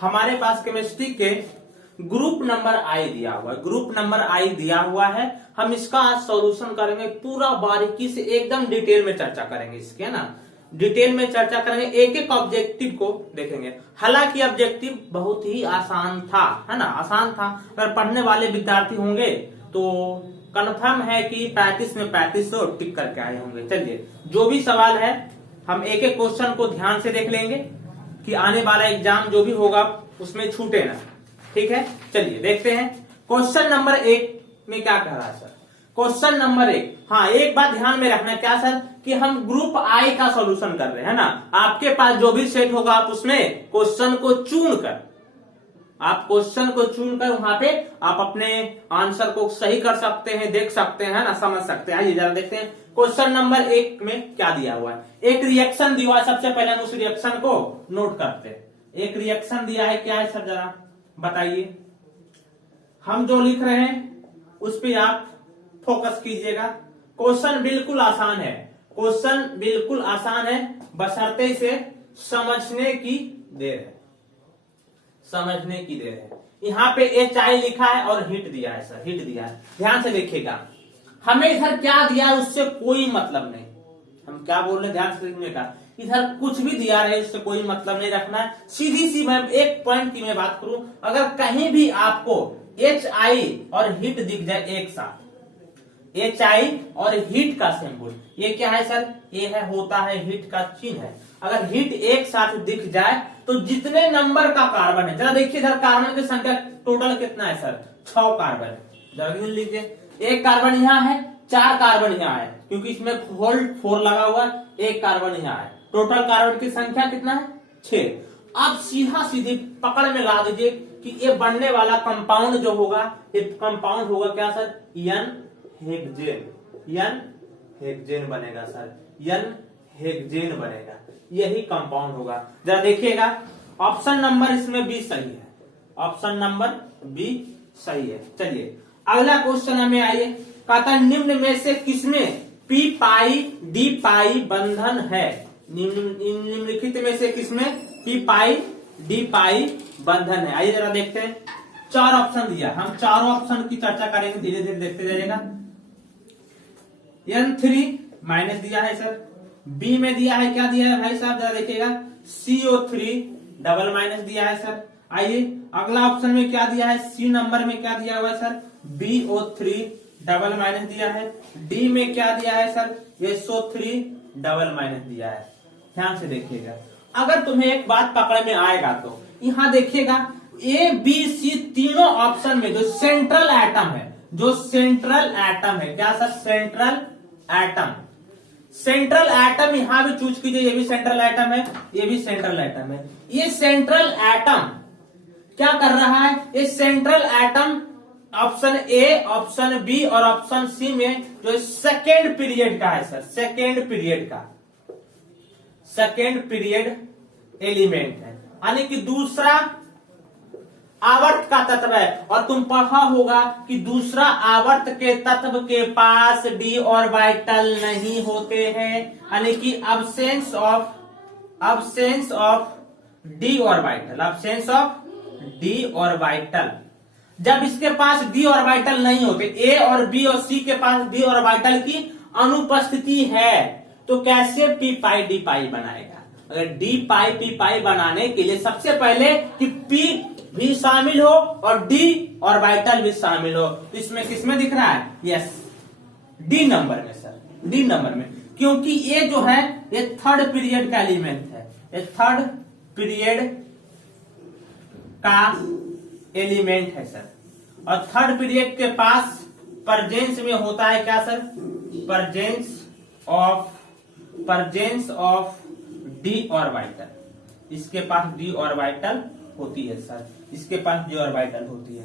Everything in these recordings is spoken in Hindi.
हमारे पास केमिस्ट्री के ग्रुप नंबर आई दिया हुआ है, ग्रुप नंबर आई दिया हुआ है। हम इसका आज सॉल्यूशन करेंगे, पूरा बारीकी से एकदम डिटेल में चर्चा करेंगे इसके, है ना, डिटेल में चर्चा करेंगे, एक एक ऑब्जेक्टिव को देखेंगे। हालांकि ऑब्जेक्टिव बहुत ही आसान था, है ना, आसान था। अगर पढ़ने वाले विद्यार्थी होंगे तो कंफर्म है कि 35 में 3500 टिक करके आए होंगे। चलिए, जो भी सवाल है हम एक एक क्वेश्चन को ध्यान से देख लेंगे कि आने वाला एग्जाम जो भी होगा उसमें छूटे ना, ठीक है। चलिए देखते हैं क्वेश्चन नंबर 1 में क्या कह रहा है सर। क्वेश्चन नंबर 1, हाँ एक बात ध्यान में रखना, क्या सर, कि हम ग्रुप आई का सॉल्यूशन कर रहे हैं ना। आपके पास जो भी सेट होगा आप उसमें क्वेश्चन को चुनकर, आप क्वेश्चन को चुनकर वहां पे आप अपने आंसर को सही कर सकते हैं, देख सकते हैं ना, समझ सकते हैं। आइए जरा देखते हैं क्वेश्चन नंबर 1 में क्या दिया हुआ है। एक रिएक्शन दिया हुआ है, सबसे पहले हम उस रिएक्शन को नोट करते हैं। एक रिएक्शन दिया है, क्या है सर जरा बताइए। हम जो लिख रहे हैं उस पर आप फोकस कीजिएगा। क्वेश्चन बिल्कुल आसान है, क्वेश्चन बिल्कुल आसान है, बशर्ते इसे समझने की देर है, समझने की देर है। यहाँ पे HI लिखा है और हीट दिया है सर, हीट दिया है। ध्यान से देखिएगा, हमें इधर क्या दिया है उससे कोई मतलब नहीं। हम क्या बोल रहे हैं, ध्यान से देखने का, इधर कुछ भी दिया रहे उससे कोई मतलब नहीं रखना है। सीधी सी मैं एक पॉइंट की मैं बात करूं, अगर कहीं भी आपको HI और हीट दिख जाए एक साथ, HI और हीट का सिंबल, ये क्या है सर, ये है, होता है हीट का चिन्ह है। अगर हीट एक साथ दिख जाए तो जितने नंबर का कार्बन है, जरा देखिए इधर कार्बन की संख्या टोटल कितना है सर, 6 कार्बन है। जरा गिन लीजिए, एक कार्बन यहाँ है, 4 कार्बन यहाँ है, क्योंकि इसमें होल्ड 4 लगा हुआ है, एक कार्बन यहाँ है। टोटल कार्बन की संख्या कितना है, 6। अब सीधा सीधी पकड़ में ला दीजिए कि ये बनने वाला कंपाउंड जो होगा, ये कंपाउंड होगा क्या sir, n hexane, n hexane बनेगा सर, एन हेक्सेन बनेगा, यही कंपाउंड होगा। जरा देखिएगा, ऑप्शन नंबर इसमें बी सही है, ऑप्शन नंबर बी सही है। चलिए अगला क्वेश्चन हमें आइए, कहता निम्न में से किसमें पी पाई डी पाई बंधन है। निम्नलिखित में से किसमें पी पाई डी पाई बंधन है। आइए जरा देखते हैं, 4 ऑप्शन दिया, हम चारों ऑप्शन की चर्चा करेंगे, धीरे धीरे देखते जाइएगा। N3 माइनस दिया है सर, बी में दिया है, क्या दिया है भाई साहब जरा देखिएगा, CO3 डबल माइनस दिया है सर। आइए अगला ऑप्शन में क्या दिया है, सी नंबर में क्या दिया हुआ है सर, BO3 डबल माइनस दिया है। डी में क्या दिया है सर, SO3 डबल माइनस दिया है। ध्यान से देखिएगा, अगर तुम्हें एक बात पकड़ में आएगा तो यहां देखिएगा, A B C तीनों ऑप्शन में जो सेंट्रल एटम है, जो सेंट्रल एटम है, क्या sir, central atom, central atom यहां भी चूज कीजिए, ये भी सेंट्रल एटम है, ये भी सेंट्रल एटम है। ये सेंट्रल एटम क्या कर रहा है, ये central atom option A, option B और ऑप्शन सी में जो सेकेंड पीरियड का है सर, सेकेंड पीरियड का, सेकेंड पीरियड एलिमेंट है, यानी कि दूसरा आवर्त का तत्व है। और तुम पढ़ा होगा कि दूसरा आवर्त के तत्व के पास डी ऑर्बिटल नहीं होते हैं, यानी कि absence of D orbital, absence of D orbital. जब इसके पास डी ऑर्बिटल नहीं होते, ए और बी और सी के पास डी ऑर्बिटल की अनुपस्थिति है, तो कैसे पी पाई डी पाई बनाएगा। अगर डी पाई पी पाई बनाने के लिए सबसे पहले कि पी भी शामिल हो और डी ऑर्बिटल भी शामिल हो, तो इसमें किसमें दिख रहा है, यस डी नंबर में सर, डी नंबर में, क्योंकि ये जो है ये थर्ड पीरियड का एलिमेंट है, ये थर्ड पीरियड का एलिमेंट है सर। और थर्ड पीरियड के पास परजेंस में होता है क्या सर, परजेंस ऑफ डी ऑर्बिटल, इसके पास डी ऑर्बिटल होती है सर, इसके पास डी ऑर्बिटल होती है।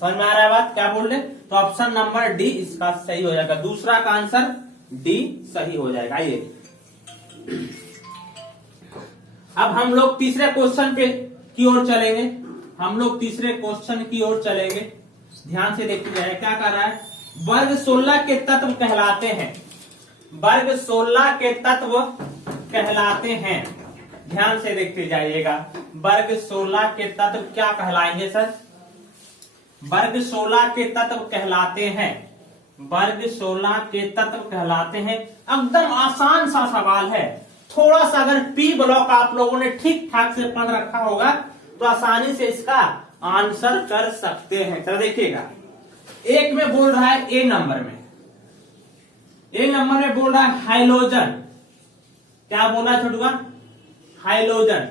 समझ में आ रहा है बात, क्या बोल रहे, तो ऑप्शन नंबर डी इसका सही हो जाएगा, दूसरा का आंसर डी सही हो जाएगा। आइए अब हम लोग तीसरे क्वेश्चन पे की ओर चलेंगे, हम लोग तीसरे क्वेश्चन की ओर चलेंगे, ध्यान से देखते जाए क्या कर रहा है। वर्ग 16 के तत्व कहलाते हैं, वर्ग 16 के तत्व कहलाते हैं। ध्यान से देखते जाइएगा। वर्ग 16 के तत्व क्या कहलाएंगे सर? वर्ग 16 के तत्व कहलाते हैं, वर्ग 16 के तत्व कहलाते हैं। एकदम आसान सा सवाल है, थोड़ा सा अगर पी ब्लॉक आप लोगों ने ठीक ठाक से पढ़ रखा होगा तो आसानी से इसका आंसर कर सकते हैं। चलो देखिएगा, एक में बोल रहा है ए नंबर में, ए नंबर में बोल रहा है हाइलोजन। क्या बोल रहा है छोटुआ? हाइलोजन।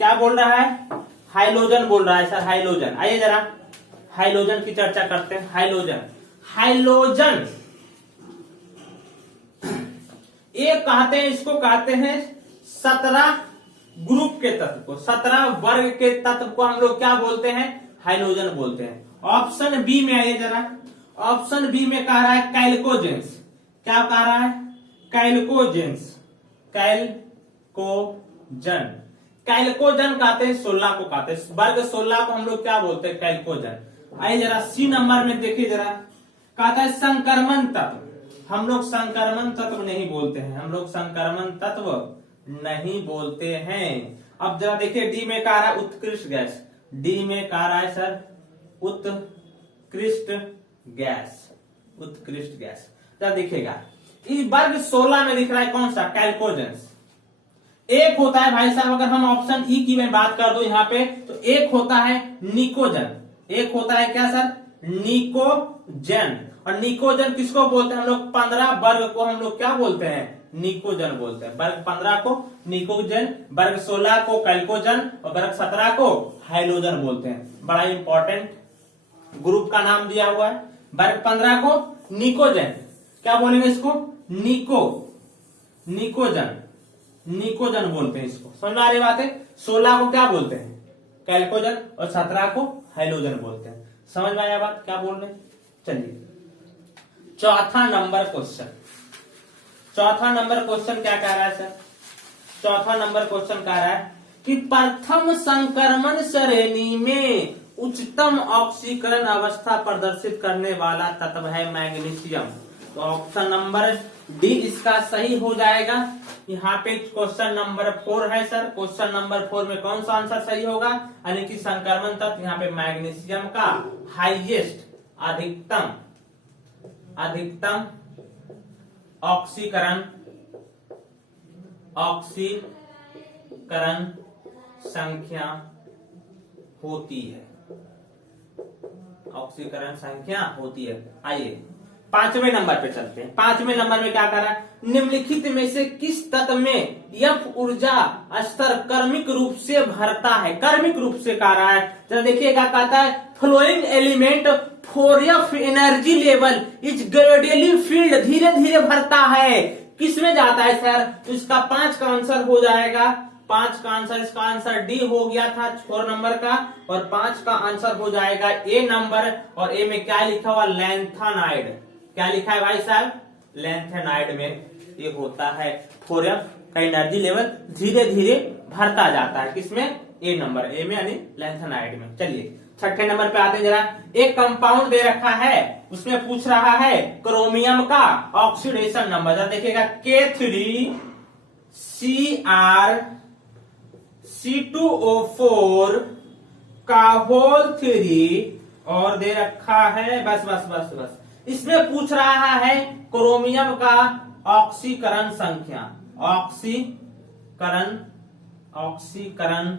क्या बोल रहा है? हाइलोजन बोल रहा है सर, हाइलोजन। आइए जरा हाइलोजन की चर्चा करते हैं। हाइलोजन, हाइलोजन एक कहते हैं, इसको कहते हैं 17 ग्रुप के तत्व को, 17 वर्ग के तत्व को हम लोग क्या बोलते हैं? हाइलोजन बोलते हैं। ऑप्शन बी में आइए जरा, ऑप्शन बी में कह रहा है कैल्कोजेंस। क्या कह रहा है? कैल्कोजेंस, कैल्कोजन। कैल्कोजन कहते हैं 16 को, कहते हैं वर्ग 16 को हम लोग क्या बोलते हैं? कैल्कोजन। आइए जरा सी नंबर में देखिए जरा, कहता है संक्रमण तत्व। हम लोग संक्रमण तत्व नहीं बोलते हैं, हम लोग संक्रमण तत्व नहीं बोलते हैं। अब जरा देखिए डी में कह रहा है उत्कृष्ट गैस, डी में कह रहा है सर उत्कृष्ट गैस, उत्कृष्ट गैस। जरा देखिएगा इस वर्ग 16 में दिख रहा है कौन सा? कैल्कोजेंस। एक होता है भाई साहब, अगर हम ऑप्शन ई की मैं बात कर दूं यहाँ पे, तो एक होता है निकोजन। एक होता है क्या सर? निकोजन। और निकोजन किसको बोलते हैं हम लोग? 15 वर्ग को हम लोग क्या बोलते हैं? निकोजन बोलते हैं। वर्ग 15 को निकोजन, वर्ग 16 को कैल्कोजन और वर्ग 17 को हाइलोजन बोलते हैं। बड़ा इंपॉर्टेंट ग्रुप का नाम दिया हुआ है। वर्ग 15 को निकोजन, क्या बोलेंगे इसको? निकोजन, निकोजन बोलते हैं इसको। समझ में आ रही बात है? 16 को क्या बोलते हैं? कैल्कोजन और 17 को हाइलोजन बोलते हैं। समझ में आया बात क्या बोल रहे हैं? चलिए चौथा नंबर क्वेश्चन, चौथा नंबर क्वेश्चन क्या कह रहा है सर? चौथा नंबर क्वेश्चन कह रहा है कि प्रथम संक्रमण श्रेणी में उच्चतम ऑक्सीकरण अवस्था प्रदर्शित करने वाला तत्व है मैग्नीशियम। तो ऑप्शन नंबर डी इसका सही हो जाएगा। यहाँ पे क्वेश्चन नंबर 4 है सर, क्वेश्चन नंबर 4 में कौन सा आंसर सही होगा? यानी कि संक्रमण तत्व यहाँ पे मैग्नीशियम का हाईएस्ट, अधिकतम, अधिकतम ऑक्सीकरण, ऑक्सीकरण संख्या होती है, ऑक्सीकरण संख्या होती है। आइए 5वें नंबर पे चलते हैं। 5वें नंबर में क्या कर रहा है? निम्नलिखित में से किस तत्व में एफ ऊर्जा स्तर क्रमिक रूप से भरता है? क्रमिक रूप से कह रहा है, जरा देखिएगा, कहता है flowing element for F energy level is gradually filled, धीरे धीरे भरता है। किसमें जाता है सर? तो इसका 5 का आंसर हो जाएगा, 5 का आंसर, इसका आंसर डी हो गया था 4 नंबर का, और 5 का आंसर हो जाएगा ए नंबर। और ए में क्या लिखा हुआ? लैंथेनाइड। क्या लिखा है भाई साहब? लैंथेनाइड में ये होता है फॉर एफ का एनर्जी लेवल धीरे धीरे भरता जाता है। किसमें? ए नंबर, ए में यानी लैंथेनाइड में। चलिए 6ठे नंबर पे आते हैं जरा। एक कंपाउंड दे रखा है, उसमें पूछ रहा है क्रोमियम का ऑक्सीडेशन नंबर। जरा देखिएगा K3CrC2O4 का होल 3 और दे रखा है, बस बस बस बस, इसमें पूछ रहा है क्रोमियम का ऑक्सीकरण संख्या, ऑक्सीकरण, ऑक्सीकरण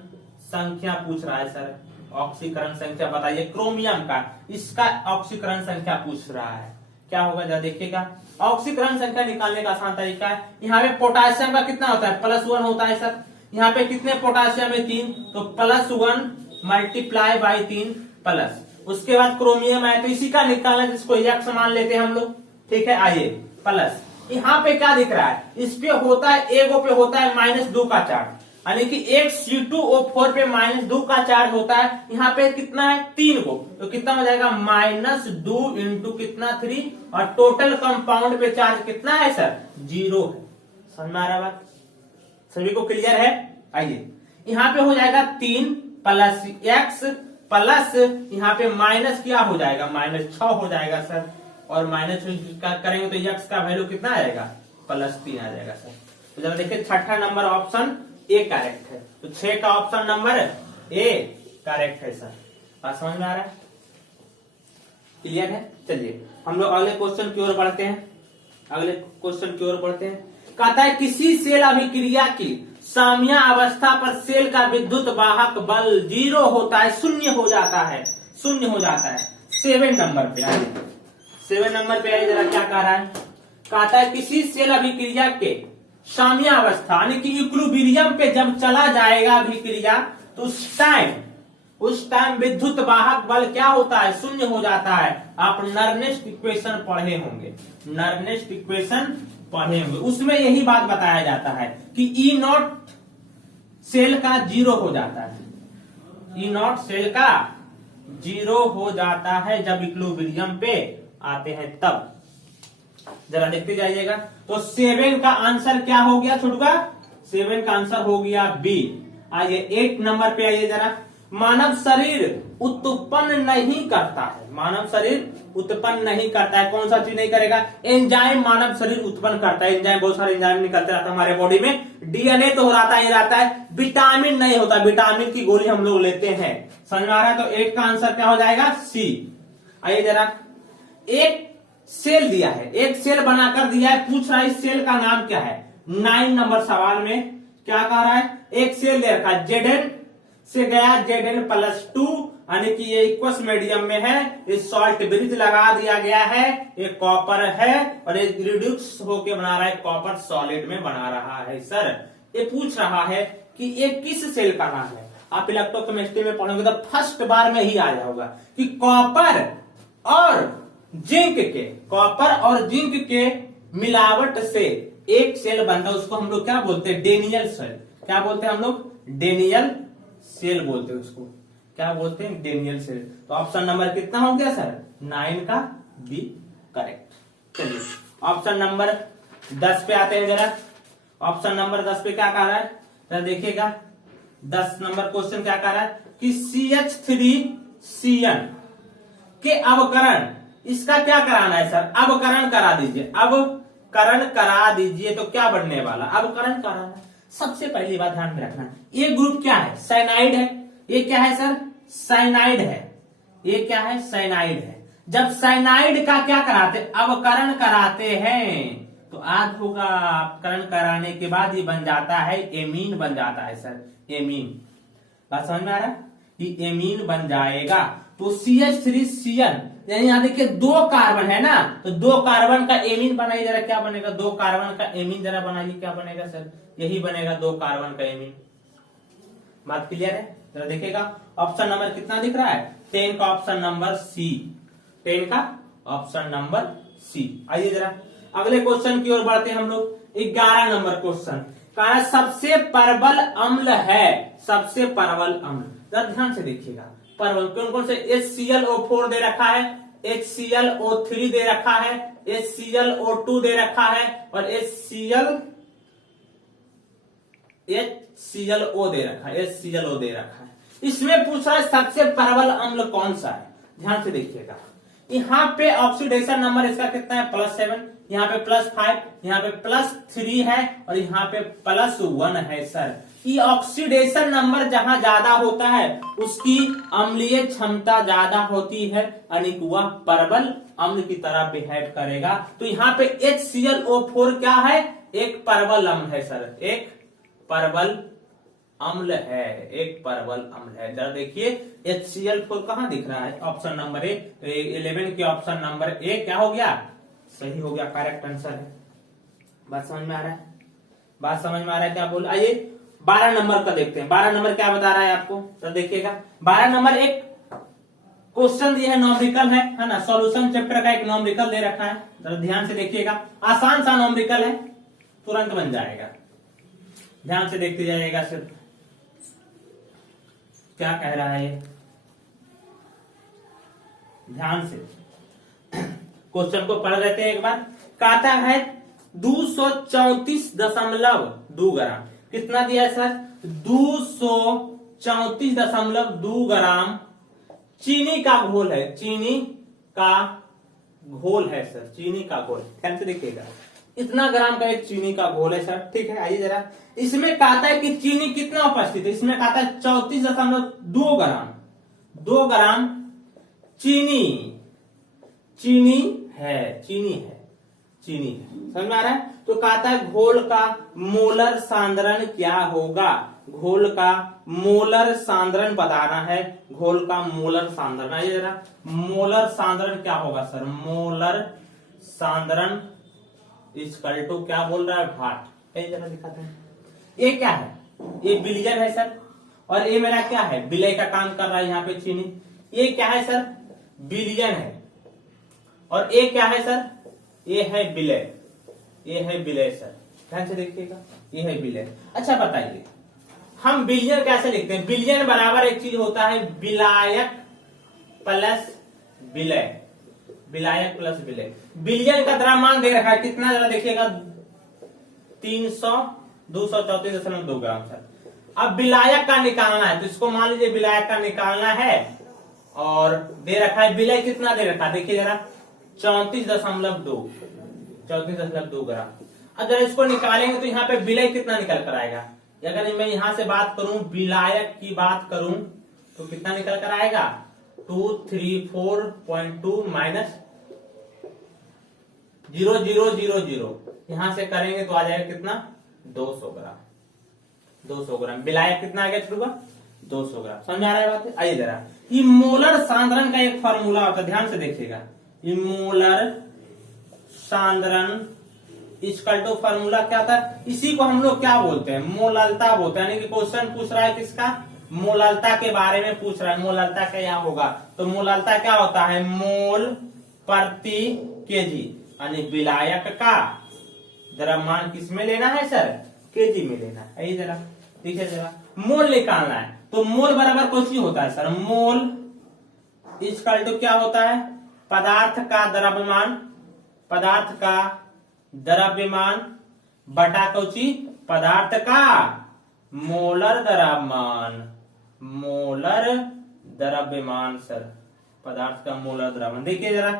संख्या पूछ रहा है सर। ऑक्सीकरण संख्या बताइए क्रोमियम का, इसका ऑक्सीकरण संख्या पूछ रहा है। क्या होगा जरा देखिएगा। ऑक्सीकरण संख्या निकालने का आसान तरीका है, यहाँ पे पोटासियम का कितना होता है? +1 होता है सर। यहाँ पे कितने पोटासियम है? 3, तो +1 मल्टीप्लाई बाई 3 प्लस, उसके बाद क्रोमियम है तो इसी का निकालना, जिसको एक्स मान लेते हैं हम लोग, ठीक है। आइए प्लस, यहाँ पे क्या दिख रहा है? इस पे होता है, एगो पे होता है -2 का चार्ज, यानी कि एक C2O4 पे -2 का चार्ज होता है। यहाँ पे कितना है? 3 को, तो कितना हो जाएगा? -2 इंटू कितना 3, और टोटल कंपाउंड पे चार्ज कितना है सर? 0 है। समझ में आ रहा बात? सभी को क्लियर है? आइए यहाँ पे हो जाएगा 3 प्लस एक्स प्लस यहाँ पे माइनस क्या हो जाएगा? -6 हो जाएगा सर, और माइनस करेंगे तो एक्स का वैल्यू कितना आएगा? +3 आ जाएगा सर। तो जरा देखिए 6ठा नंबर ऑप्शन ए करेक्ट है। तो 6 का ऑप्शन नंबर ए करेक्ट है सर। बात समझ में आ रहा है? क्लियर है? चलिए हम लोग अगले क्वेश्चन की ओर बढ़ते हैं। अगले क्वेश्चन की ओर बढ़ते हैं। कहता है किसी सेल अभिक्रिया की साम्य अवस्था पर सेल का विद्युत वाहक बल 0 होता है, शून्य हो जाता है, शून्य हो जाता है। 7 नंबर पे आइए, 7 नंबर पे आइए जरा क्या कह रहा है। कहता है किसी सेल अभिक्रिया के साम्य अवस्था यानी कि इक्विलिब्रियम पे जब चला जाएगा अभिक्रिया तो उस टाइम विद्युत वाहक बल क्या होता है, शून्य हो जाता है। आप नर्नेस्ट इक्वेशन पढ़े होंगे, नर्नेस्ट इक्वेशन पढ़े होंगे, उसमें यही बात बताया जाता है कि ई नॉट सेल का 0 हो जाता है, ई नॉट सेल का 0 हो जाता है जब इक्विलिब्रियम पे आते हैं तब। जरा देखते जाइएगा। तो 7 का आंसर क्या हो गया छोटूगा? 7 का आंसर हो गया बी। आइए 8 नंबर पे आइए जरा। मानव शरीर उत्पन्न नहीं करता है, मानव शरीर उत्पन्न नहीं करता है। कौन सा चीज नहीं करेगा? एंजाइम मानव शरीर उत्पन्न करता है। एंजाइम, बहुत सारे एंजाइम निकलते रहता है हमारे बॉडी में। डीएनए तो हो रहता ही रहता है, विटामिन नहीं होता, विटामिन की गोली हम लोग लेते हैं। समझ में आ रहा है? तो 8 का आंसर क्या हो जाएगा? सी। आइए जरा, एक सेल दिया है, एक सेल बनाकर दिया है, पूछ रहा है इस सेल का नाम क्या है। 9 नंबर सवाल में क्या कह रहा है? एक सेल दे रखा है, Zn से गया Zn+2 यानी कि ये इक्वस मीडियम में है। इस सॉल्ट ब्रिज लगा दिया गया है, एक कॉपर है और एक रिड्यूस होके बना रहा है, कॉपर सॉलिड में बना रहा है। सर ये पूछ रहा है कि ये किस सेल का नाम है। आप इलेक्ट्रोकेमिस्ट्री में पढ़ोगे तो फर्स्ट बार में ही आ जाओगा कि कॉपर और जिंक के मिलावट से एक सेल बनता है, उसको हम लोग क्या बोलते हैं? Daniell cell. क्या बोलते हैं हम लोग? डेनियल सेल बोलते हैं उसको। क्या बोलते हैं? Daniell cell. तो ऑप्शन नंबर कितना हो गया सर? 9 का बी करेक्ट। चलिए ऑप्शन नंबर 10 पे आते हैं जरा। ऑप्शन नंबर 10 पे क्या कह रहा है जरा देखिएगा। 10 नंबर क्वेश्चन क्या कह रहा है कि CH3Cn के अवकरण, इसका क्या कराना है सर? अवकरण करा दीजिए, अवकरण करा दीजिए। तो क्या बनने वाला? अवकरण कराना। सबसे पहली बात ध्यान में रखना, ये ग्रुप क्या है? साइनाइड है। ये क्या है सर? साइनाइड है। ये क्या है? साइनाइड है। जब साइनाइड का क्या कराते? अवकरण कराते हैं तो आज होगा, अवकरण कराने के बाद ये बन जाता है एमीन बन जाता है सर, एमीन। बात समझ में आ रहा है? ये एमीन बन जाएगा। तो CH3Cn यानी यहाँ देखिए 2 कार्बन है ना, तो 2 कार्बन का एमीन बनाइए जरा, क्या बनेगा? 2 कार्बन का एमीन जरा बनाइए, क्या बनेगा सर? यही बनेगा 2 कार्बन का एमीन। बात क्लियर है? जरा देखिएगा ऑप्शन नंबर कितना दिख रहा है? 10 का ऑप्शन नंबर सी, 10 का ऑप्शन नंबर सी। आइए जरा अगले क्वेश्चन की ओर बढ़ते हैं हम लोग। 11 नंबर क्वेश्चन का सबसे प्रबल अम्ल है, सबसे प्रबल अम्ल। जरा ध्यान से देखिएगा, प्रबल कौन कौन से? HClO4 दे रखा है, HClO3 दे रखा है, HClO2 दे रखा है और HClO दे रखा है, HClO दे रखा है। इसमें पूछ रहा है सबसे प्रबल अम्ल कौन सा है। ध्यान से देखिएगा, यहाँ पे ऑक्सीडेशन नंबर इसका कितना है? +7, यहाँ पे +5, यहाँ पे +3 है और यहाँ पे +1 है सर। ये ऑक्सीडेशन नंबर जहां ज्यादा होता है उसकी अम्लीय क्षमता ज्यादा होती है, यानी वह प्रबल अम्ल की तरह बिहेव करेगा। तो यहाँ पे HClO4 क्या है? एक प्रबल अम्ल है सर, एक प्रबल अम्ल है, एक प्रबल अम्ल है। जरा देखिए HCl4 कहां दिख रहा है? Option number A. तो 11 के ऑप्शन नंबर ए क्या हो गया? सही हो गया, करेक्ट आंसर है। बात समझ में आ रहा है? बात समझ में आ रहा है क्या बोल? आइए 12 नंबर का देखते हैं। 12 नंबर क्या बता रहा है आपको? तो देखिएगा 12 नंबर एक क्वेश्चन दिया है, नॉमरिकल है ना, सॉल्यूशन चैप्टर का एक नॉमरिकल दे रखा है। जरा ध्यान से देखिएगा, आसान सा नॉमरिकल है, तुरंत बन जाएगा। ध्यान से देखते जाइएगा सिर्फ क्या कह रहा है ये, ध्यान से क्वेश्चन को पढ़ लेते हैं एक बार। कहता है 234.2 ग्राम, कितना दिया है सर? 234.2 ग्राम चीनी का घोल है, चीनी का घोल है सर, चीनी का घोल। ध्यान से देखिएगा, इतना ग्राम का एक चीनी का घोल है सर। ठीक है, आइए जरा, इसमें कहता है कि चीनी कितना उपस्थित है, इसमें कहता है 34.2 ग्राम, 2 ग्राम चीनी, चीनी है, समझ में आ रहा है। तो कहता है घोल का मोलर सांद्रण क्या होगा, घोल का मोलर सांद्रण बताना है, घोल का मोलर सांद्रण। आइए जरा, मोलर सांद्रण क्या होगा सर, मोलर सांद्रण इक्वल टू क्या बोल रहा है, भाट। ये जरा दिखाते हैं, ये क्या है, ये विलयन है सर, और ये मेरा क्या है, विलय का काम कर रहा है यहाँ पे चीनी। ये क्या है सर, विलयन है, और ये क्या है सर, ये है विलय, ये है विलय सर, ध्यान से देखिएगा, ये है विलय। अच्छा बताइए, हम विलयन कैसे लिखते हैं, विलयन बराबर एक चीज होता है विलायक प्लस विलय, विलायक प्लस विलय। विलयन का द्रव्यमान दे रखा है कितना, जरा देखिएगा 234.2 ग्राम सर। अब विलायक का निकालना है, तो इसको मान लीजिए विलायक का निकालना है, और दे रखा है विलय कितना दे रखा है, देखिए जरा 34.2 ग्राम। अगर इसको निकालेंगे तो यहाँ पे विलय कितना निकल कर आएगा, अगर मैं यहां से बात करूं, विलायक की बात करूं, तो कितना निकल कर आएगा, 234.2 माइनस 0000, यहां से करेंगे तो आ जाएगा कितना, 200 ग्राम, 200 ग्राम। विलायक कितना आ गया छोटू, 200 ग्राम। समझ आ रहा है बात। आइए जरा, ये मोलर सांद्रण का एक फॉर्मूला होता है, ध्यान से देखिएगा, ये मोलर सांद्रण इक्वल टू फॉर्मूला क्या था, इसी को हम लोग क्या बोलते हैं, मोललता बोलते हैं। यानी कि क्वेश्चन पूछ रहा है किसका, मोललता के बारे में पूछ रहा है, मोललता क्या होगा, तो मोललता क्या होता है, मोल प्रति केजी, यानी विलायक का द्रव्यमान किसमें लेना है सर, केजी में लेना है। यही जरा देखिए, जरा मोल निकालना है, तो मोल बराबर कुछ ही होता है सर, मोल इक्वल टू क्या होता है, पदार्थ का द्रव्यमान, पदार्थ का द्रव्यमान बटा कौची, पदार्थ का मोलर द्रव्यमान, मोलर द्रव्यमान सर, पदार्थ का मोलर द्रव्यमान। देखिए जरा,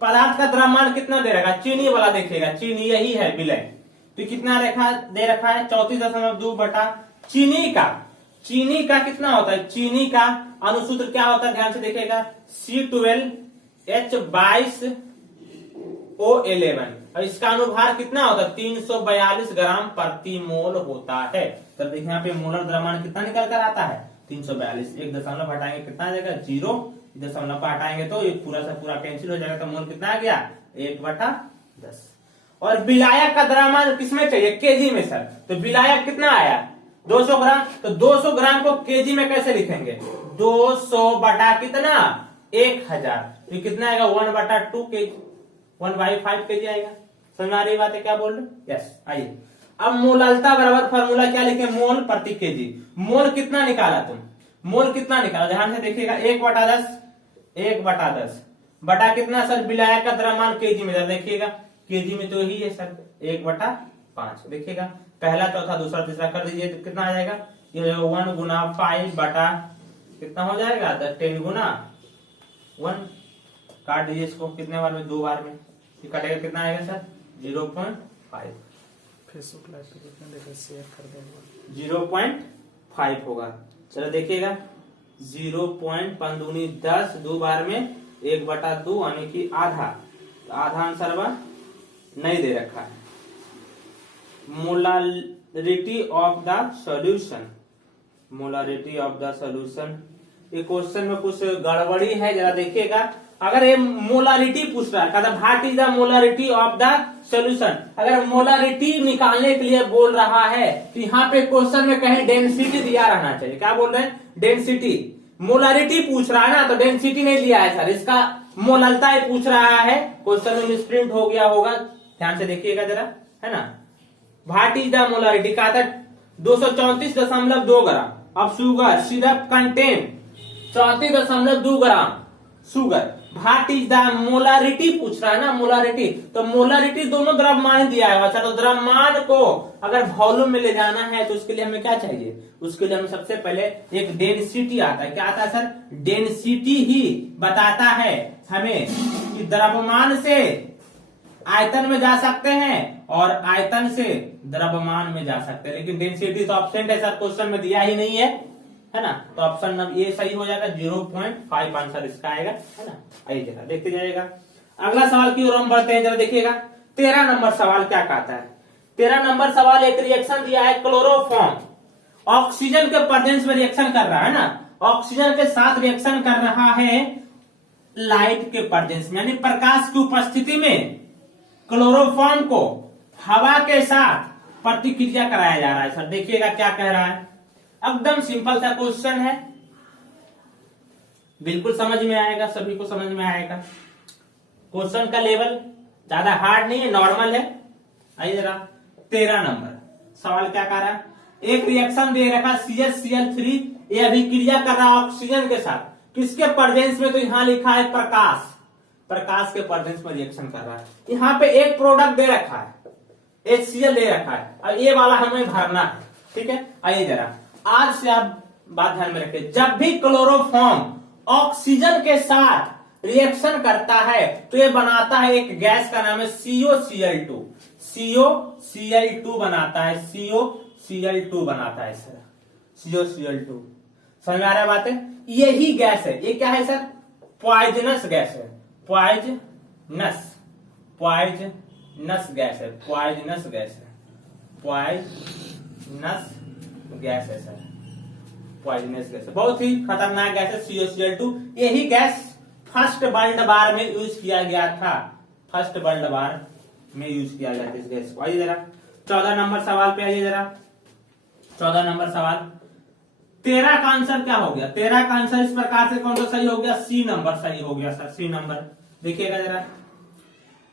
पदार्थ का द्रव्यमान कितना दे रखा है, चीनी वाला देखिएगा, चीनी यही है विलय, तो कितना दे रखा है 34.2 बटा चीनी का, चीनी का कितना होता है, चीनी का अनुसूत्र क्या होता है, ध्यान से देखिएगा, C12H22O11, और इसका अनुभार कितना होता है, 342 ग्राम प्रति मोल होता है। तो देखिए यहाँ पे मोलर द्रव्यमान कितना निकल कर आता है, 342, एक दशमलव हटाएंगे कितना आ जाएगा, 0, दशमलव पर हटाएंगे तो ये पूरा से पूरा कैंसिल हो जाएगा, तो मोल कितना आ गया, 1/10। और विलायक का द्रव्यमान किसमें चाहिए, केजी में सर, तो विलायक कितना आया 200 ग्राम, तो 200 ग्राम को केजी में कैसे लिखेंगे, 200 बटा कितना 1000, तो कितना आएगा 1/2 केजी, 1/5 केजी आएगा। समझ आ रही बात है क्या बोल रहे, यस। आइए अब मोललता बराबर फॉर्मूला क्या लिखे, मोल प्रति केजी। मोल कितना निकाला तुम, मोल कितना निकाला, ध्यान से देखिएगा, 1/10 बटा कितना सर, विलायक का द्रव्यमान केजी में, जरा देखिएगा केजी में तो यही है सर, 1/5। देखिएगा पहला चौथा दूसरा तीसरा कर दीजिए तो कितना आ जाएगा, ये 1 गुना 5 बटा कितना हो जाएगा, 10 गुना 1, काट दीजिए इसको, कितने बार में, 2 बार में, कटेगा कितना आएगा सर, 0.5। फेसबुक लाइव पे देखना, शेयर कर देंगे, 0.5 होगा। चलो देखिएगा, 0.5×10, 2 बार में 1/2 यानी कि आधा, तो आधा आंसर नहीं दे रखा है। Molarity of the solution, molarity of the solution, ये क्वेश्चन में कुछ गड़बड़ी है, जरा देखिएगा। अगर ये मोलारिटी पूछ रहा है, कहता what is the molarity of the solution, अगर मोलारिटी निकालने के लिए बोल रहा है तो यहाँ पे क्वेश्चन में कहीं डेंसिटी दिया रहना चाहिए। क्या बोल रहे हैं, डेंसिटी। मोलारिटी पूछ रहा है ना, तो डेंसिटी नहीं दिया है सर, इसका मोललता ही पूछ रहा है, क्वेश्चन में मिसप्रिंट हो गया होगा, ध्यान से देखिएगा जरा, है ना। व्हाट इज द मोलारिटी, कहा था 234.2 ग्राम। अब sugar, syrup contain 34.2 gram sugar. What is the molarity पूछ रहा है ना, मोलारिटी, तो मोलारिटी दोनों द्रव्यमान दिया है। अच्छा, तो द्रव्यमान को अगर वॉल्यूम में ले जाना है तो उसके लिए हमें क्या चाहिए, उसके लिए हमें सबसे पहले एक डेंसिटी आता है। क्या आता है सर, डेंसिटी ही बताता है हमें कि द्रव्यमान से आयतन में जा सकते हैं और आयतन से द्रव्यमान में जा सकते हैं, लेकिन डेंसिटी तो ऑप्शन है सर, क्वेश्चन में दिया ही नहीं है ना। तो ऑप्शन नंबर ए सही हो जाएगा, 0.5 आंसर इसका आएगा, है ना। आइए जरा देखते जाइएगा। अगला सवाल की ओर हम बढ़ते हैं, जरा देखिएगा 13 नंबर सवाल क्या कहता है। 13 नंबर सवाल एक रिएक्शन दिया है, क्लोरोफॉर्म ऑक्सीजन के प्रेजेंस में रिएक्शन कर रहा है ना, ऑक्सीजन के साथ रिएक्शन कर रहा है लाइट के प्रेजेंस में, यानी प्रकाश की उपस्थिति में क्लोरोफॉर्म को हवा के साथ प्रतिक्रिया कराया जा रहा है। सर देखिएगा क्या कह रहा है, एकदम सिंपल सा क्वेश्चन है, बिल्कुल समझ में आएगा, सभी को समझ में आएगा। क्वेश्चन का लेवल ज्यादा हार्ड नहीं है, नॉर्मल है। आइए जरा 13 नंबर सवाल क्या कह रहा है, एक रिएक्शन दे रखा CH-Cl3, ये अभिक्रिया कर रहा है ऑक्सीजन के साथ, किसके प्रेजेंस में, तो यहां लिखा है प्रकाश, प्रकाश के प्रेजेंस में रिएक्शन कर रहा है। यहाँ पे एक प्रोडक्ट दे रखा है, HCl दे रखा है, और ये वाला हमें भरना है, ठीक है। आइए जरा आज से आप बात ध्यान में रखिए, जब भी क्लोरोफॉर्म ऑक्सीजन के साथ रिएक्शन करता है तो ये बनाता है एक गैस का नाम है COCl2, COCl2 बनाता है, COCl2 बनाता है सर, COCl2। समझ में आ रहा है बात है, यही गैस है, ये क्या है सर, पॉइजनस गैस है, पॉइजनस गैस है, पॉइजनस गैस है, पॉइजनस गैस है सर, पॉइजनस गैस है, बहुत ही खतरनाक गैस है COCl2। यही गैस फर्स्ट वर्ल्ड वार में यूज किया गया था, फर्स्ट वर्ल्ड वार में यूज किया गया था इस गैस को। आइए जरा 14 नंबर सवाल पे आइए जरा, 14 नंबर सवाल 13 का आंसर क्या हो गया, 13 का आंसर इस प्रकार से कौन सा सही हो गया, C नंबर सही हो गया सर, C नंबर। देखिएगा जरा,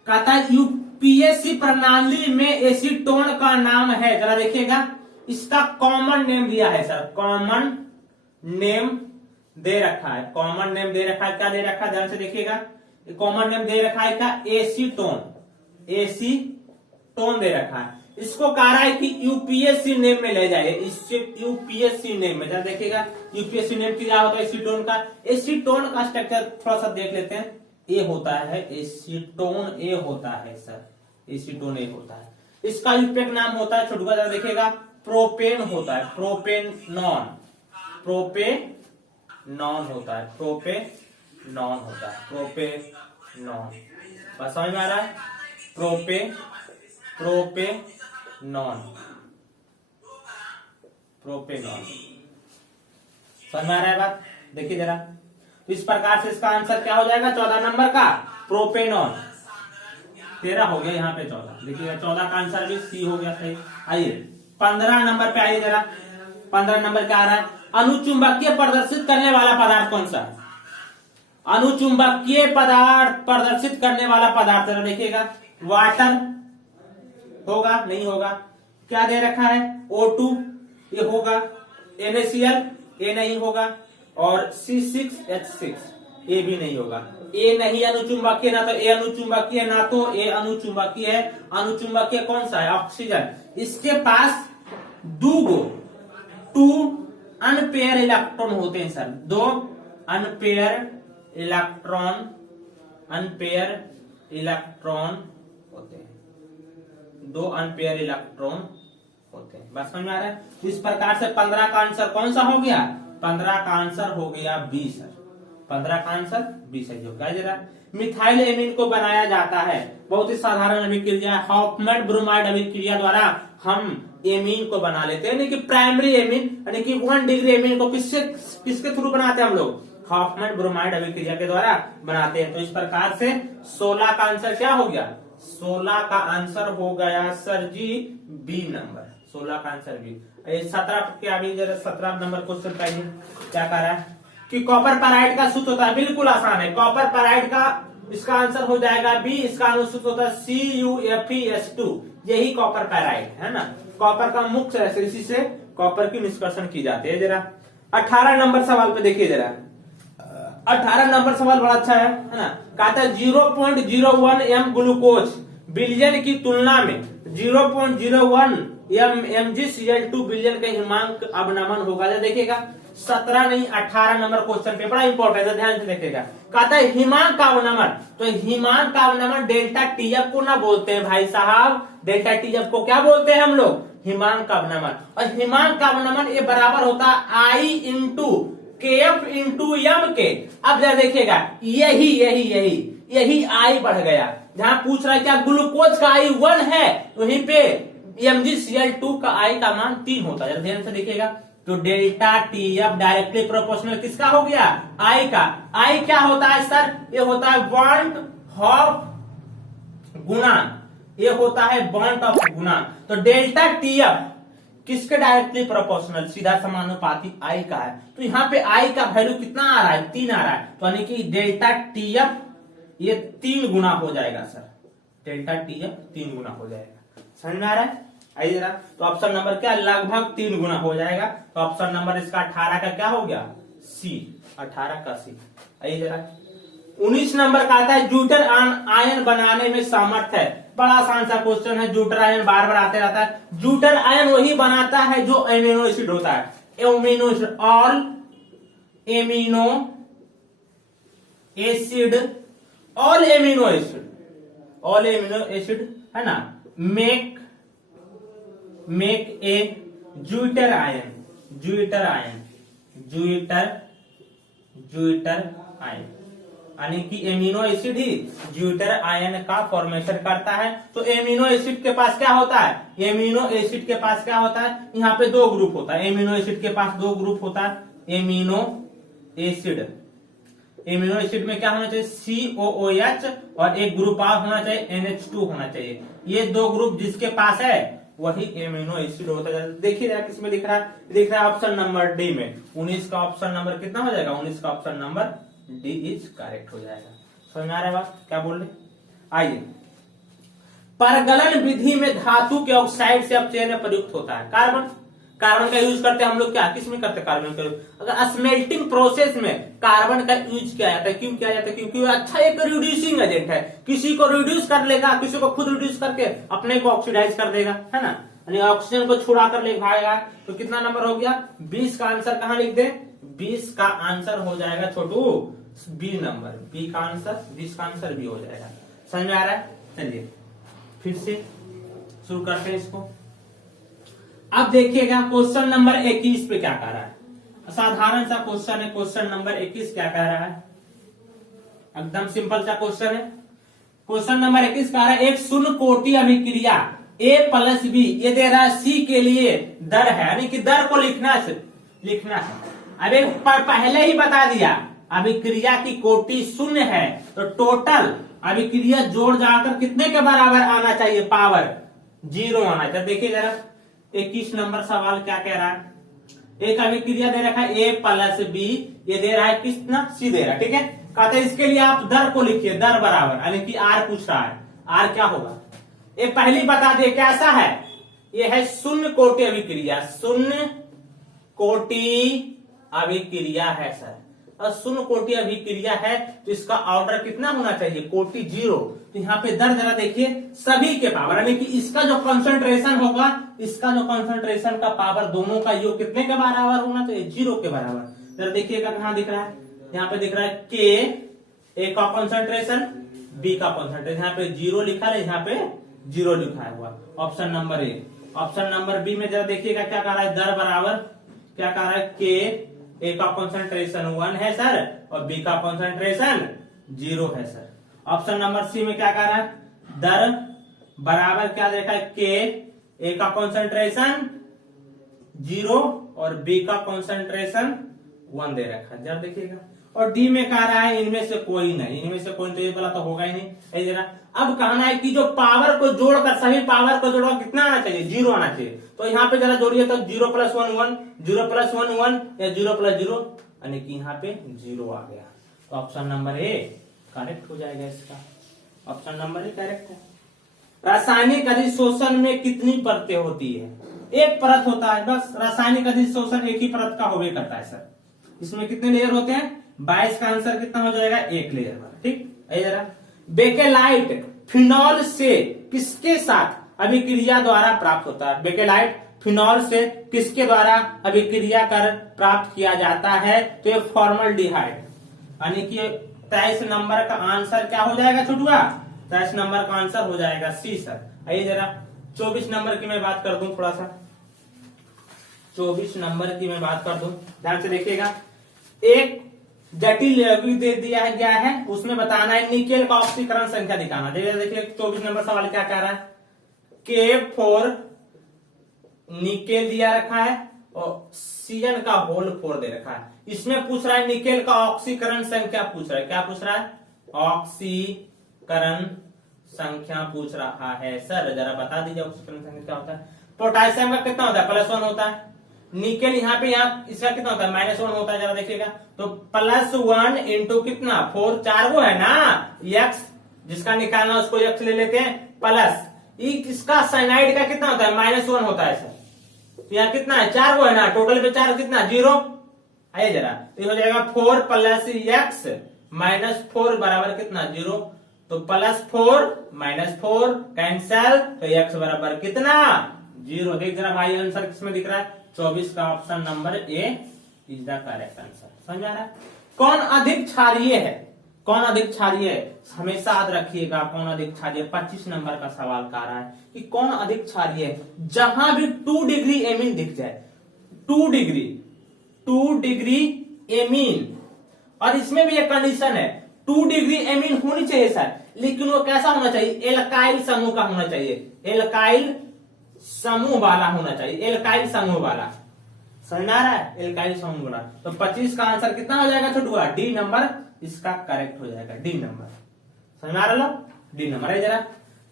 कहता है यूपीएससी प्रणाली में एसीटोन का नाम है, जरा देखिएगा, इसका कॉमन नेम दिया है सर, कॉमन नेम दे रखा है, कॉमन नेम दे रखा है, क्या दे रखा है, ध्यान से देखिएगा, कॉमन नेम दे रखा है क्या, एसीटोन, एसीटोन दे रखा है। इसको कह रहा है कि यूपीएससी नेम में ले जाए, इससे यूपीएससी नेम में, जरा देखिएगा यूपीएससी नेम क्या होता है एसीटोन का। एसीटोन का स्ट्रक्चर थोड़ा सा देख लेते हैं, ए होता है, एसीटोन ए होता है सर, एसीटोन ए होता है। इसका यूपेक नाम होता है, छोटू जरा देखिएगा, प्रोपेन होता है, प्रोपेनॉन, प्रोपेनॉन होता है, प्रोपेनॉन होता है, प्रोपेनॉन, बस समझ में आ रहा है, प्रोपेनॉन, प्रोपेनॉन, समझ में आ रहा है बात। देखिए जरा, तो इस प्रकार से इसका आंसर क्या हो जाएगा 14 नंबर का, प्रोपेनॉन। 13 हो गया, यहाँ पे 14, देखिएगा 14 का आंसर भी C हो गया सही। आइए 15 नंबर पे आइए जरा, 15 नंबर क्या आ रहा है, अनुचुंबकीय प्रदर्शित करने वाला पदार्थ कौन सा, अनुचुंबकीय पदार्थ प्रदर्शित करने वाला पदार्थ, जरा देखिएगा, वाटर होगा, नहीं होगा, क्या दे रखा है, O2 ये होगा, NaCl ये नहीं होगा, और C6H6 ये भी नहीं होगा। ए नहीं अनुचुंबकीय, ना तो ए अनुचुंबकीय, ना तो ए अनुचुंबकीय है। अनुचुंबकीय कौन सा है, ऑक्सीजन। इसके पास टू अनपेयर इलेक्ट्रॉन होते हैं sir, 2 unpaired electron, unpaired electron होते हैं, 2 अनपेयर इलेक्ट्रॉन होते हैं, बस समझ में आ रहा है। इस प्रकार से 15 का आंसर कौन सा हो गया, 15 का आंसर हो गया बी सर, 15 का आंसर बी सही होगा। जरा मिथाइल एमीन को बनाया जाता है, बहुत ही साधारण अभिक्रिया, हॉफमैन ब्रोमाइड अभिक्रिया द्वारा हम एमीन को बना लेते हैं, यानी कि प्राइमरी एमीन, यानी कि 1 डिग्री एमीन को किसके थ्रू बनाते हैं हम लोग, हॉफमैन ब्रोमाइड अभिक्रिया के द्वारा बनाते हैं। तो इस प्रकार से 16 का आंसर क्या हो गया, 16 का आंसर हो गया सर जी बी नंबर, 16 का आंसर बी। 17 के अभी जरा 17 नंबर क्वेश्चन पाइए क्या कह रहा है कि कॉपर पैराइड का सूत्र होता है, बिल्कुल आसान है, कॉपर पैराइड का इसका आंसर हो जाएगा बी, इसका अनुसूत्र होता है CuFeS2, यही कॉपर पैराइड है ना, कॉपर का मुख्य है, इसी से कॉपर की निष्कर्षण की जाती है। जरा 18 नंबर सवाल पे देखिए जरा, 18 नंबर सवाल बड़ा अच्छा है ना, कहता है 0.01 m ग्लूकोज बिलियन की तुलना में 0.01 mgCl2 बिलियन का हिमांक अवनमन होगा। देखिएगा 17 नहीं 18 नंबर क्वेश्चन पे, बड़ा इंपॉर्टेंट है, ध्यान से देखिएगा। कहता है हिमांक का अवनमन, तो हिमांक का अवनमन डेल्टा टीएफ को ना बोलते हैं भाई साहब, डेल्टा टीएफ को क्या बोलते हैं हम लोग, हिमांक का अवनमन। और हिमांक का अवनमन ये बराबर होता है आई इंटू के एफ इंटू एम के। अब जरा देखिएगा यही आई बढ़ गया, जहां पूछ रहा है क्या ग्लूकोज का आई 1 है, वहीं पे MgCl2 का आई का मान 3 होता है। ध्यान से देखिएगा, तो डेल्टा टीएफ डायरेक्टली प्रोपोर्शनल किसका हो गया, आई का। आई क्या होता है सर, ये होता है बॉन्ड ऑफ गुणा, ये होता है बॉन्ड ऑफ गुणा। तो डेल्टा टीएफ किसके डायरेक्टली प्रोपोर्शनल, सीधा समानुपाती आई का है। तो यहाँ पे आई का वैल्यू कितना आ रहा है, 3 आ रहा है, तो यानी कि डेल्टा टीएफ ये 3 गुना हो जाएगा सर, डेल्टा टीएफ 3 गुना हो जाएगा। समझ में आ रहा है, आइए जरा। तो ऑप्शन नंबर क्या, लगभग 3 गुना हो जाएगा। तो ऑप्शन नंबर इसका 18 का क्या हो गया, सी, 18 का सी। आइए जरा 19 नंबर का आता है जूटर आयन बनाने में समर्थ है। बड़ा आसान सा क्वेश्चन है, जूटर आयन बार बार आते रहता है। जूटर आयन वही बनाता है जो एमिनो एसिड होता है, amino acid, all amino acid, all amino acid, all amino acid है ना, make a zwitter ion, zwitter ion, zwitter ion, यानी कि एमिनो एसिड ही ज्यूटर आयन का फॉर्मेशन करता है। तो एमिनो एसिड के पास क्या होता है, एमिनो एसिड के पास क्या होता है, यहाँ पे 2 ग्रुप होता है, एमिनो एसिड के पास 2 ग्रुप होता है। एमिनो एसिड, एमिनो एसिड में क्या होना चाहिए, COOH, और एक ग्रुप ऑफ होना चाहिए NH2 होना चाहिए। ये 2 ग्रुप जिसके पास है वही एमिनो एसिड होता है। देखिए जरा किसमें दिख रहा है, दिख रहा है ऑप्शन नंबर डी में। 19 का ऑप्शन नंबर कितना हो जाएगा, 19 का option number D is correct हो जाएगा। समझ में आ रहा है बात, क्या बोल रहे, आइए। परगलन विधि में धातु के ऑक्साइड से अपचयन में प्रयुक्त होता है कार्बन, कार्बन का यूज करते हैं हम लोग, क्या किस में करते हैं कार्बन का यूज, अगर स्मेल्टिंग प्रोसेस में कार्बन का यूज किया जाता है। क्यों किया जाता है, क्योंकि वो अच्छा एक रिड्यूसिंग एजेंट है, किसी को रिड्यूस कर लेगा, किसी को खुद रिड्यूस करके अपने को ऑक्सीडाइज कर देगा, है ना, यानी ऑक्सीजन को छुड़ा कर ले भागेगा। तो कितना नंबर हो गया, 20 का आंसर कहां लिख दे, 20 का आंसर हो जाएगा छोटू बी नंबर, बी का आंसर, 20 का आंसर भी हो जाएगा। समझ में आ रहा है, चलिए फिर से शुरू करते हैं इसको। अब देखिएगा क्वेश्चन नंबर 21 पे क्या कह रहा है, साधारण सा क्वेश्चन है। क्वेश्चन नंबर 21 क्या कह रहा है, एकदम सिंपल सा क्वेश्चन है। क्वेश्चन नंबर 21 कह रहा है एक शून्य कोटि अभिक्रिया A+B ये दे रहा है C के लिए दर है, यानी कि दर को लिखना है। अब एक पहले ही बता दिया अभिक्रिया की कोटि 0 है, तो टोटल अभिक्रिया जोड़ जाकर कितने के बराबर आना चाहिए, पावर 0 आना चाहिए। देखिए जरा 21 नंबर सवाल क्या कह रहा है, एक अभिक्रिया दे रखा है A+B, ये दे रहा है कितना, C दे रहा है, ठीक है। कहते हैं इसके लिए आप दर को लिखिए, दर बराबर, यानी कि R पूछ रहा है, R क्या होगा, ये पहली बता दे कैसा है, ये है शून्य कोटि अभिक्रिया, शून्य कोटि अभिक्रिया है सर। और शून्य कोटि अभिक्रिया है तो इसका ऑर्डर कितना होना चाहिए, कोटि 0। तो यहाँ पे दर जरा देखिए सभी के पावर, यानी कि इसका जो कंसंट्रेशन होगा, इसका जो कंसंट्रेशन का पावर, दोनों का योग कितने के बराबर होना चाहिए, 0 के बराबर। जरा देखिएगा कहां दिख रहा है, यहाँ पे दिख रहा है K, A का कंसंट्रेशन, B का कंसंट्रेशन, यहाँ पे 0 लिखा है, यहाँ पे 0 लिखा है हुआ, option number A। Option number B में जरा देखिएगा क्या कह रहा है, दर बराबर क्या कह रहा है, K, A का कंसंट्रेशन 1 है सर, और B का कंसंट्रेशन 0 है सर। ऑप्शन नंबर सी में क्या कह रहा है, दर बराबर क्या देखा है, K, A का कंसंट्रेशन 0 और B का कंसंट्रेशन 1 दे रखा है, जरा देखिएगा। और डी में कह रहा है इनमें से कोई नहीं, इनमें से कोई, तो ये वाला तो होगा ही नहीं। जरा अब कहना है कि जो पावर को जोड़कर, सभी पावर को जोड़कर कितना आना चाहिए, 0 आना चाहिए। तो यहाँ पे जरा जोड़िए, तो 0 + 1 1, 0 + 1 1, या 0 + 0, यानी कि यहाँ पे 0 आ गया। तो ऑप्शन नंबर ए करेक्ट हो जाएगा, इसका ऑप्शन नंबर ए करेक्ट है। रासायनिक अधिशोषण में कितनी परतें होती है, एक परत होता है बस। रासायनिक अधिशोषण एक ही परत का होवे करता है सर। इसमें कितने लेयर होते हैं, 22 का आंसर कितना हो जाएगा, 1 लेयर वाला, ठीक। जरा बेकेलाइट फिनॉल से किसके साथ अभिक्रिया द्वारा प्राप्त होता है, बेकेलाइट फिनॉल से किसके द्वारा अभिक्रिया कर प्राप्त किया जाता है? तो ये फॉर्मल्डिहाइड। यानी कि 23 नंबर का आंसर क्या हो जाएगा छुटुआ? 23 नंबर का आंसर हो जाएगा सी सर। आइए जरा 24 नंबर की मैं बात कर दूं, थोड़ा सा 24 नंबर की मैं बात कर दूं, ध्यान से देखिएगा। एक जटिल यौगिक दे दिया गया है, उसमें बताना है निकेल का ऑक्सीकरण संख्या दिखाना। देखिए 24 नंबर सवाल क्या कह रहा है? K4 निकेल दिया रखा है और Cn का होल 4 दे रखा है। इसमें पूछ रहा है निकेल का ऑक्सीकरण संख्या पूछ रहा है। क्या पूछ रहा है? ऑक्सीकरण संख्या पूछ रहा है। सर जरा बता दीजिए ऑक्सीकरण संख्या क्या होता है? पोटेशियम का कितना होता है? +1 होता है। निकेल यहाँ पे इसका कितना होता है? -1 होता है। जरा देखिएगा तो +1 इंटू कितना 4, 4 वो है ना x, जिसका निकालना उसको x ले लेते हैं प्लस इसका साइनाइड का कितना होता है? -1 होता है सर। तो यहाँ कितना है? 4 वो है ना, टोटल पे 4 कितना 0। आइए जरा तो हो जाएगा 4 + x -4 बराबर कितना 0। तो +4 -4 कैंसल, तो x बराबर कितना 0। देख जरा भाई आंसर किसमें दिख रहा है? 24 का option number A is the correct answer. समझ आ रहा है? कौन अधिक क्षारीय है? कौन अधिक क्षारीय है? हमेशा याद रखिएगा कौन अधिक क्षारीय। 25 नंबर का सवाल का रहा है कि कौन अधिक क्षारीय है। जहां भी 2 डिग्री एमीन दिख जाए, 2 डिग्री एमीन, और इसमें भी एक कंडीशन है 2 डिग्री एमीन होनी चाहिए सर, लेकिन वो कैसा होना चाहिए? एल्काइल समूह का होना चाहिए, एल्काइल समूह वाला होना चाहिए, एल्काइल समूह वाला। समझ आ रहा है? एल्काइल समूह वाला। तो 25 का आंसर कितना हो जाएगा छोटुआ? डी नंबर इसका करेक्ट हो जाएगा, डी नंबर। समझ आ रहा? डी नंबर है। जरा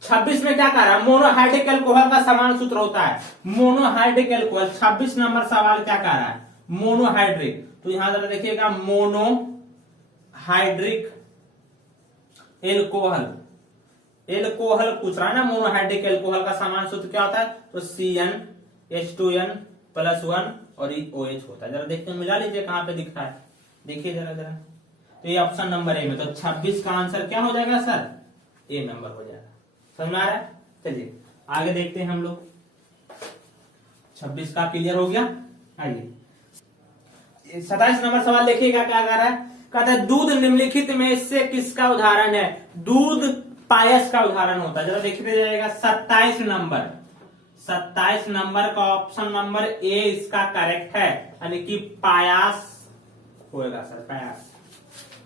26 में क्या कह रहा है? मोनोहाइड्रिक एल्कोहल का समान सूत्र होता है मोनोहाइड्रिक एल्कोहल। 26 नंबर सवाल क्या कह रहा है? मोनोहाइड्रिक। तो यहां जरा देखिएगा मोनोहाइड्रिक एल्कोहल, एल्कोहल पूछ रहा है ना। मोनोहाइड्रिक एल्कोहल का समान सूत्र क्या होता है? तो CnH2n +1 और OH होता है। जरा देखते हैं, मिला लीजिए कहां पे दिखता है, देखिए जरा। तो ये ऑप्शन नंबर ए में, तो 26 का आंसर क्या हो जाएगा सर? ए नंबर हो जाएगा। समझ आ रहा है? चलिए आगे देखते हैं हम लोग। 26 का क्लियर हो गया। आइए 27 नंबर सवाल देखिएगा क्या कह रहा है? कहता है दूध निम्नलिखित में से किसका उदाहरण है? दूध पायस का उदाहरण होता है। जरा देखते जाएगा 27 नंबर, 27 नंबर का ऑप्शन नंबर ए इसका करेक्ट है, यानी कि पायास होएगा सर, पायास।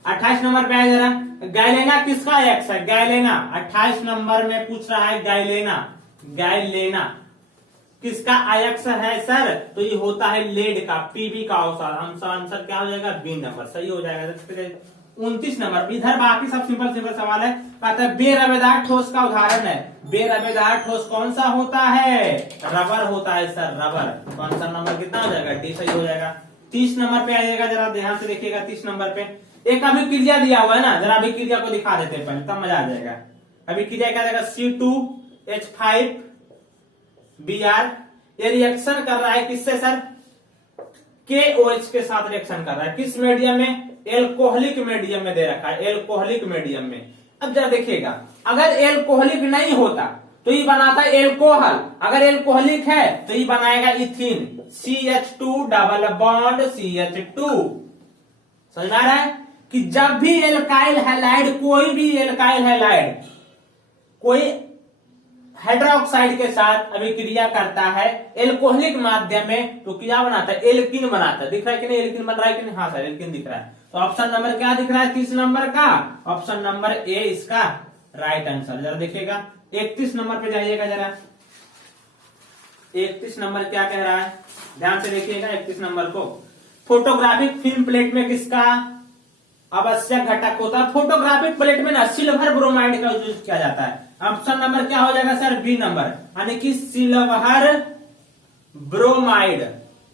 28 नंबर पे है जरा, गैलेना किसका एक्स है? गैलेना 28 नंबर में पूछ रहा है। गैलेना, गैलेना किसका आयक्स है सर? तो ये होता है लेड का, पीबी का आंसर क्या हो जाएगा? बी नंबर सही हो जाएगा। 29 नंबर इधर बाकी सब सिंपल सिंपल सवाल है। कहता है बेरबेदार ठोस का उदाहरण है। बेरबेदार ठोस कौन सा होता है? रबर होता है सर, रबर। कौन सा नंबर कितना हो जाएगा? डी सही हो जाएगा। 30 नंबर पे आइएगा, जरा ध्यान से देखिएगा। 30 नंबर पे एक अभिक्रिया दिया हुआ है ना, जरा अभिक्रिया को दिखा देते हैं पहले, तब मजा आ जाएगा। अभिक्रिया क्या देगा? C2H5Br। ये रिएक्शन कर रहा है किससे सर? KOH के साथ रिएक्शन कर रहा है। किस मीडियम में? एल्कोहलिक मीडियम में दे रखा है, एल्कोहलिक मीडियम में। अब जरा देखिएगा, अगर एल्कोहलिक नहीं होता तो ये बनाता एल्कोहल, अगर एल्कोहलिक है तो ये बनाएगा ethene, CH2 double bond CH2। समझ आ रहा है कि जब भी एल्काइल हैलाइड, कोई भी एल्काइल हैलाइड कोई हाइड्रोक्साइड के साथ अभिक्रिया करता है एल्कोहलिक माध्यम में, तो क्या बनाता है? एल्किन बनाता है। दिख रहा है कि नहीं? एल्किन बन रहा है कि नहीं? हाँ सर, एल्किन दिख रहा है। तो ऑप्शन नंबर क्या दिख रहा है 30 नंबर का? ऑप्शन नंबर ए इसका राइट आंसर। जरा देखिएगा 31 नंबर पे जाइएगा जरा। 31 नंबर क्या कह रहा है? ध्यान से देखिएगा 31 नंबर को। फोटोग्राफिक फिल्म प्लेट में किसका आवश्यक घटक होता है? फोटोग्राफिक प्लेट में ना सिल्वर ब्रोमाइड का यूज किया जाता है। ऑप्शन नंबर क्या हो जाएगा सर? बी नंबर, यानी कि सिल्वर ब्रोमाइड,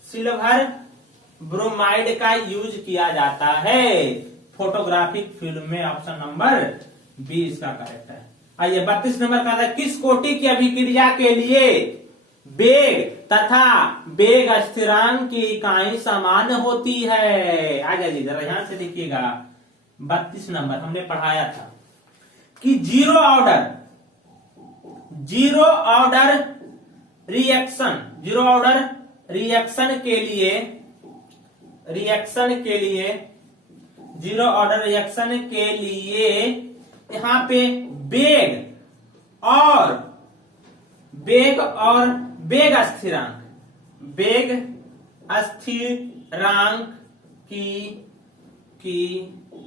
सिल्वर ब्रोमाइड का यूज किया जाता है फोटोग्राफिक फिल्म में। ऑप्शन नंबर बी इसका करेक्ट है। आइए 32 नंबर का है, किस कोटि की अभिक्रिया के लिए वेग तथा वेग स्थिरांक की इकाई समान होती है? आ जाइए जरा ध्यान से देखिएगा। 32 नंबर हमने पढ़ाया था कि zero order reaction, zero order reaction के लिए, जीरो ऑर्डर रिएक्शन के लिए यहां पे वेग और वेग स्थिरांक की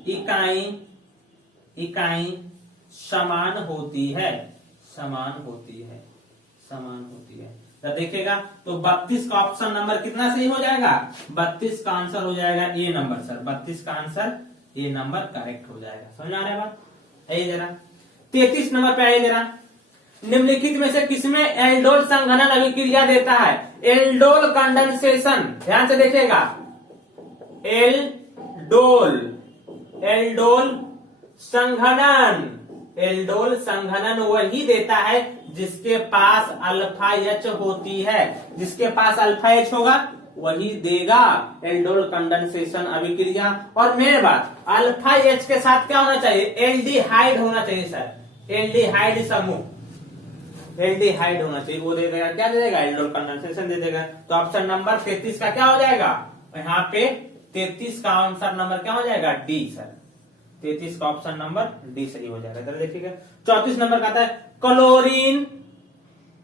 इकाई समान होती है। तो देखिएगा तो 32 का ऑप्शन नंबर कितना सही हो जाएगा? 32 का आंसर हो जाएगा ए नंबर सर। 32 का आंसर ए नंबर करेक्ट हो जाएगा। समझ आ रहा है बात? आइए जरा 33 नंबर पे आइए जरा। निम्नलिखित में से किसमें एल्डोल संघनन अभिक्रिया देता है? एल्डोल कंडेंसेशन, ध्यान से देखिएगा। एल्डोल संघनन वही देता है जिसके पास अल्फा एच होती है। जिसके पास अल्फा एच होगा वही देगा एल्डोल कंडेंसेशन अभिक्रिया। और मेन बात, अल्फा एच के साथ क्या होना चाहिए? एल्डिहाइड होना चाहिए सर। एल्डिहाइड समूह, एल्डिहाइड होना चाहिए, वो दे देगा। क्या दे देगा? एल्डोल कंडेंसेशन दे देगा। तो ऑप्शन नंबर 33 का क्या हो जाएगा? यहाँ पे 33 का आंसर नंबर क्या हो जाएगा? D sir. 33 का ऑप्शन नंबर डी सही हो जाएगा। इधर देखिएगा 34 नंबर का आता है क्लोरीन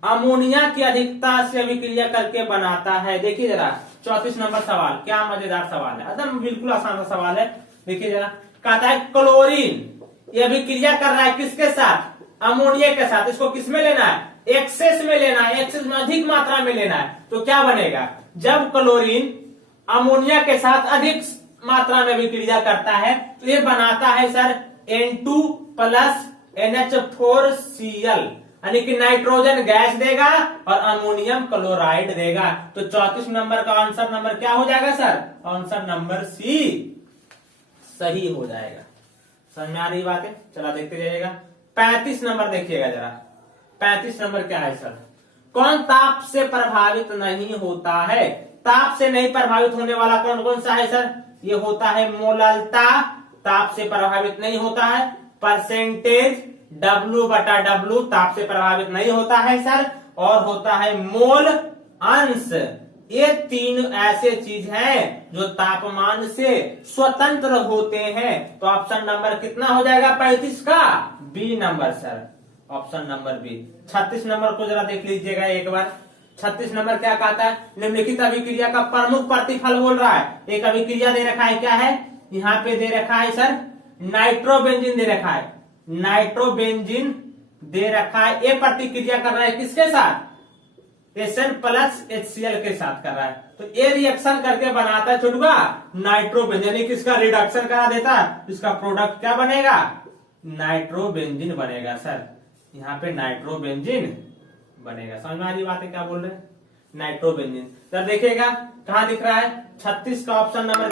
अमोनिया की अधिकता से अभिक्रिया करके बनाता है। देखिए जरा 34 नंबर सवाल, क्या मजेदार सवाल है, एकदम बिल्कुल आसान सा सवाल है। देखिए जरा, कहता है क्लोरीन ये अभिक्रिया कर रहा है किसके साथ? अमोनिया के साथ। इसको किसमें लेना है? एक्सेस में लेना है, एक्सेस में अधिक मात्रा में लेना है। तो क्या बनेगा? जब क्लोरीन अमोनिया के साथ अधिक मात्रा में अभिक्रिया करता है तो ये बनाता है सर N2 प्लस NH4Cl, यानी कि नाइट्रोजन गैस देगा और अमोनियम क्लोराइड देगा। तो 34 नंबर का आंसर नंबर क्या हो जाएगा सर? आंसर नंबर सी सही हो जाएगा। समझ में आ रही बात है? चला देखते जाइएगा। 35 नंबर देखिएगा जरा। 35 नंबर क्या है सर? कौन ताप से प्रभावित नहीं होता है? ताप से नहीं प्रभावित होने वाला कौन कौन सा है सर? ये होता है मोललता, ताप से प्रभावित नहीं होता है। परसेंटेज W/W ताप से प्रभावित नहीं होता है सर। और होता है मोल अंश। ये तीन ऐसे चीज हैं जो तापमान से स्वतंत्र होते हैं। तो ऑप्शन नंबर कितना हो जाएगा 35 का? B number sir, option number B. 36 number को जरा देख लीजिएगा एक बार। 36 नंबर क्या कहता है? निम्नलिखित अभिक्रिया का प्रमुख प्रतिफल बोल रहा है। एक अभिक्रिया दे रखा है, क्या है? यहाँ पे दे रखा है सर नाइट्रोबेंजीन दे रखा है, नाइट्रोबेंजीन दे रखा है। ये प्रतिक्रिया कर रहा है किसके साथ? Sn प्लस HCl के साथ कर रहा है। तो ये रिएक्शन करके बनाता है छुटका नाइट्रोबेंजीन, यानी कि इसका रिडक्शन करा देता है। इसका प्रोडक्ट क्या बनेगा? नाइट्रोबेंजीन बनेगा सर। यहाँ पे नाइट्रोबेंजीन बनेगा। समझ में आ रही बात है क्या बोल रहे हैं? नाइट्रोबेंजीन। तो देखिएगा कहाँ दिख रहा है? 36 का ऑप्शन नंबर